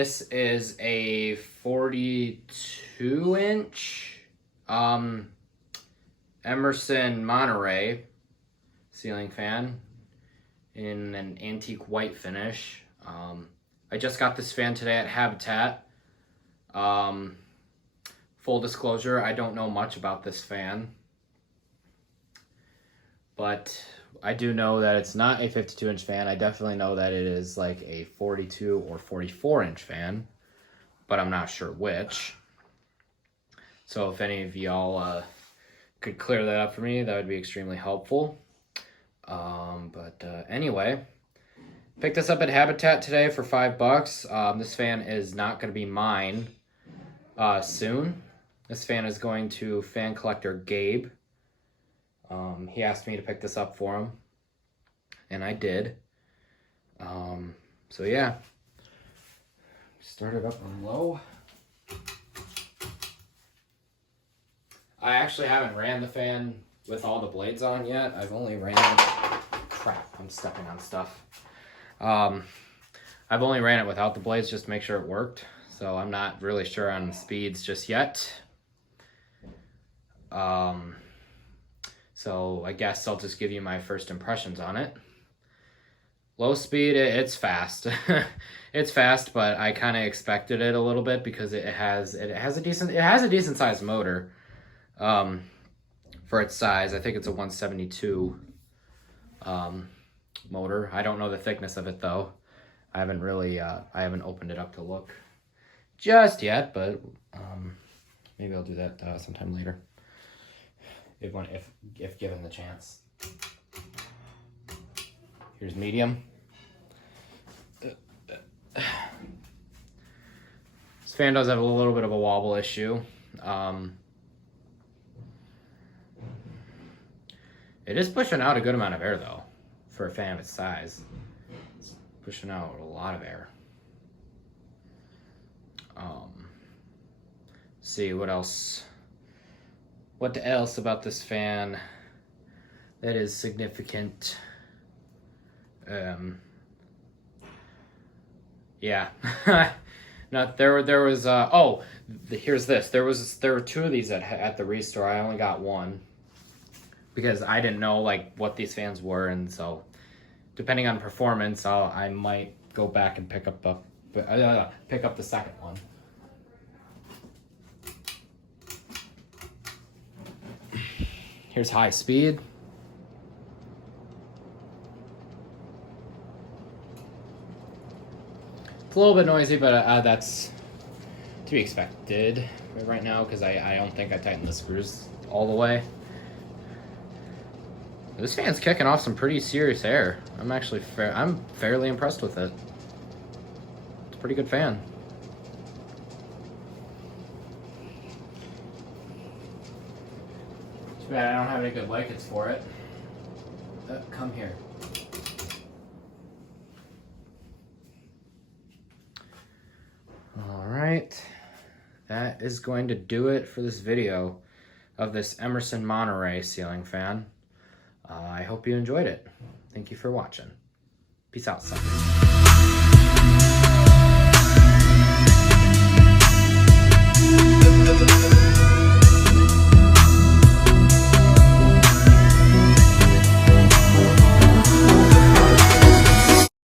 This is a 42-inch Emerson Monterrey ceiling fan in an antique white finish. I just got this fan today at Habitat. Full disclosure, I don't know much about this fan, but I do know that it's not a 52-inch fan. I definitely know that it is like a 42 or 44-inch fan, but I'm not sure which. So if any of y'all could clear that up for me, that would be extremely helpful. Anyway, picked this up at Habitat today for $5. This fan is not going to be mine soon. This fan is going to fan collector Gabe. He asked me to pick this up for him, and I did. So yeah, start it up on low. I actually haven't ran the fan with all the blades on yet. I've only ran, crap, I'm stepping on stuff. I've only ran it without the blades just to make sure it worked. So I'm not really sure on speeds just yet. So I guess I'll just give you my first impressions on it. Low speed, it's fast. It's fast, but I kind of expected it a little bit because it has a decent sized motor. For its size, I think it's a 172 motor. I don't know the thickness of it though. I haven't opened it up to look just yet, but maybe I'll do that sometime later if given the chance. Here's medium. This fan does have a little bit of a wobble issue. It is pushing out a good amount of air though, for a fan of its size. It's pushing out a lot of air. See what else. What else about this fan that is significant? Yeah. No, there was here's this. There were two of these at the restore. I only got one because I didn't know like what these fans were, and so depending on performance, I might go back and pick up the second one. Here's high speed. It's a little bit noisy, but that's to be expected right now because I don't think I tightened the screws all the way. This fan's kicking off some pretty serious air. I'm fairly impressed with it. It's a pretty good fan. Too bad I don't have any good blankets for it. Come here. All right, that is going to do it for this video of this Emerson Monterrey ceiling fan. I hope you enjoyed it. Thank you for watching. Peace out, suckers.